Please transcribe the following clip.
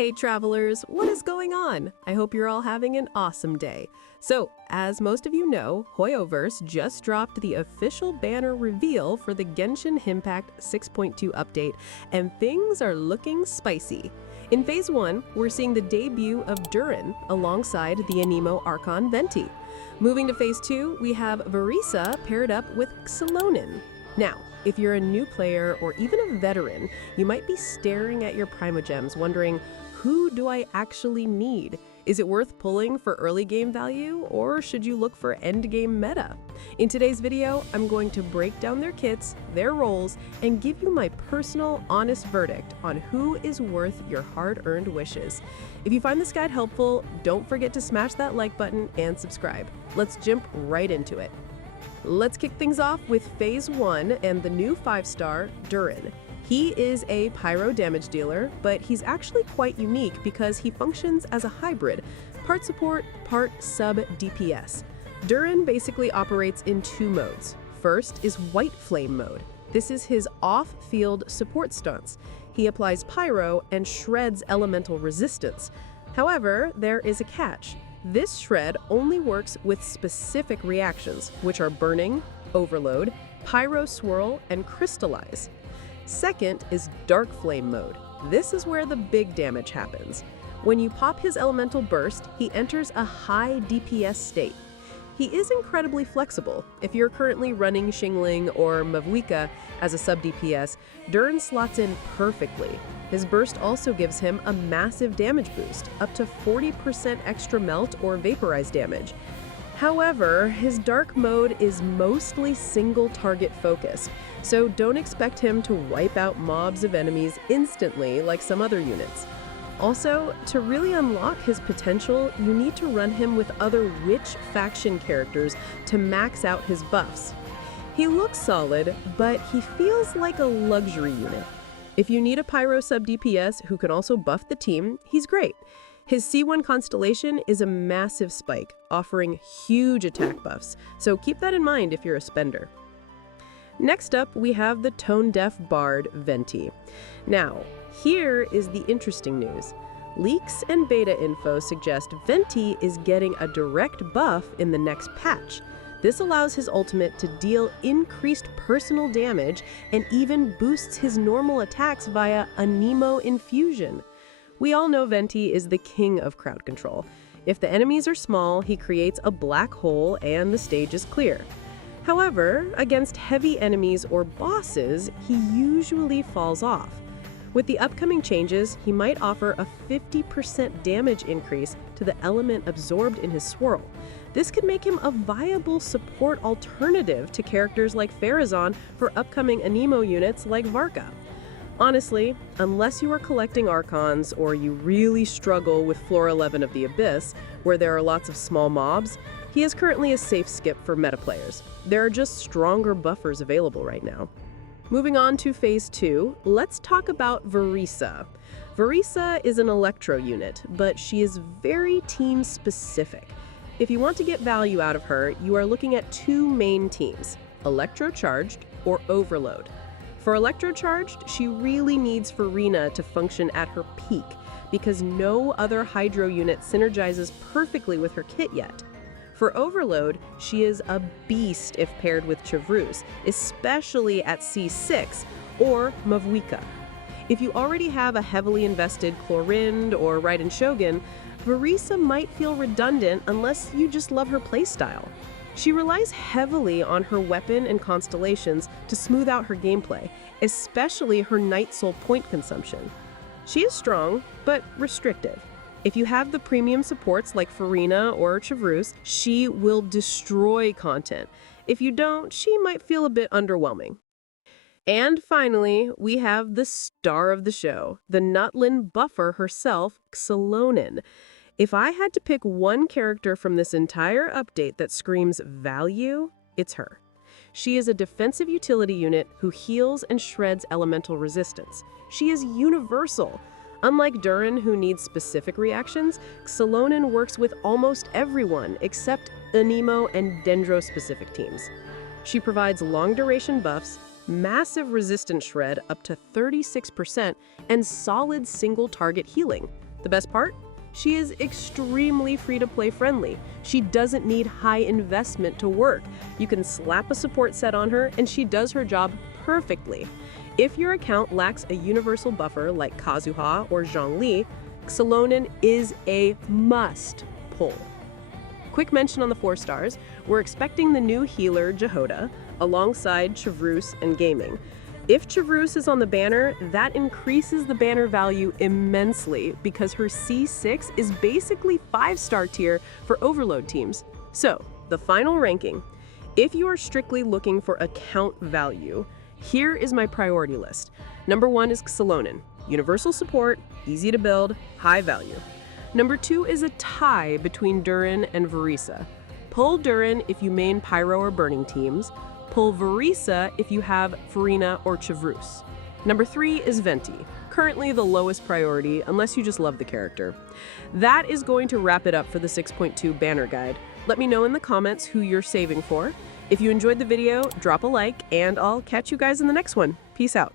Hey travelers, what is going on? I hope you're all having an awesome day. So, as most of you know, Hoyoverse just dropped the official banner reveal for the Genshin Impact 6.2 update, and things are looking spicy. In Phase 1, we're seeing the debut of Durin alongside the Geo Archon Venti. Moving to Phase 2, we have Varesa paired up with Xilonen. Now, if you're a new player or even a veteran, you might be staring at your Primogems wondering, who do I actually need? Is it worth pulling for early game value, or should you look for end game meta? In today's video, I'm going to break down their kits, their roles, and give you my personal, honest verdict on who is worth your hard-earned wishes. If you find this guide helpful, don't forget to smash that like button and subscribe. Let's jump right into it. Let's kick things off with Phase 1 and the new 5-star Durin. He is a pyro damage dealer, but he's actually quite unique because he functions as a hybrid, part support, part sub DPS. Durin basically operates in two modes. First is White Flame mode. This is his off-field support stunts. He applies pyro and shreds elemental resistance. However, there is a catch. This shred only works with specific reactions, which are burning, overload, pyro swirl, and crystallize. Second is Dark Flame mode. This is where the big damage happens. When you pop his elemental burst, he enters a high DPS state. He is incredibly flexible. If you're currently running Xilonen or Mavuika as a sub-DPS, Durin slots in perfectly. His burst also gives him a massive damage boost, up to 40% extra melt or vaporize damage. However, his dark mode is mostly single target focused, so don't expect him to wipe out mobs of enemies instantly like some other units. Also, to really unlock his potential, you need to run him with other witch faction characters to max out his buffs. He looks solid, but he feels like a luxury unit. If you need a pyro sub DPS who can also buff the team, he's great. His C1 constellation is a massive spike, offering huge attack buffs, so keep that in mind if you're a spender. Next up, we have the tone-deaf bard Venti. Now, here is the interesting news. Leaks and beta info suggest Venti is getting a direct buff in the next patch. This allows his ultimate to deal increased personal damage and even boosts his normal attacks via a Nemo infusion. We all know Venti is the king of crowd control. If the enemies are small, he creates a black hole and the stage is clear. However, against heavy enemies or bosses, he usually falls off. With the upcoming changes, he might offer a 50% damage increase to the element absorbed in his swirl. This could make him a viable support alternative to characters like Farazan for upcoming Anemo units like Varka. Honestly, unless you are collecting Archons or you really struggle with Floor 11 of the Abyss, where there are lots of small mobs, he is currently a safe skip for meta players. There are just stronger buffers available right now. Moving on to Phase 2, let's talk about Varesa. Varesa is an Electro unit, but she is very team-specific. If you want to get value out of her, you are looking at two main teams, Electro Charged or Overload. For Electro Charged, she really needs Furina to function at her peak, because no other Hydro unit synergizes perfectly with her kit yet. For Overload, she is a beast if paired with Chevreuse, especially at C6 or Mavuika. If you already have a heavily invested Chlorind or Raiden Shogun, Varesa might feel redundant unless you just love her playstyle. She relies heavily on her weapon and constellations to smooth out her gameplay, especially her Night Soul point consumption. She is strong, but restrictive. If you have the premium supports like Furina or Chevreuse, she will destroy content. If you don't, she might feel a bit underwhelming. And finally, we have the star of the show, the Nutlin buffer herself, Xilonen. If I had to pick one character from this entire update that screams value, it's her. She is a defensive utility unit who heals and shreds elemental resistance. She is universal. Unlike Durin, who needs specific reactions, Xilonen works with almost everyone except Anemo and Dendro-specific teams. She provides long-duration buffs, massive resistance shred up to 36%, and solid single-target healing. The best part? She is extremely free-to-play friendly. She doesn't need high investment to work. You can slap a support set on her and she does her job perfectly. If your account lacks a universal buffer like Kazuha or Zhongli, Xilonen is a must pull. Quick mention on the 4 stars, we're expecting the new healer Jehoda alongside Chavrus and Gaming. If Chavrus is on the banner, that increases the banner value immensely because her C6 is basically 5-star tier for overload teams. So, the final ranking. If you are strictly looking for account value, here is my priority list. Number 1 is Xilonen, universal support, easy to build, high value. Number 2 is a tie between Durin and Varesa. Pull Durin if you main Pyro or Burning teams. Pull Varesa if you have Furina or Chavrus. Number 3 is Venti, currently the lowest priority unless you just love the character. That is going to wrap it up for the 6.2 banner guide. Let me know in the comments who you're saving for. If you enjoyed the video, drop a like, and I'll catch you guys in the next one. Peace out.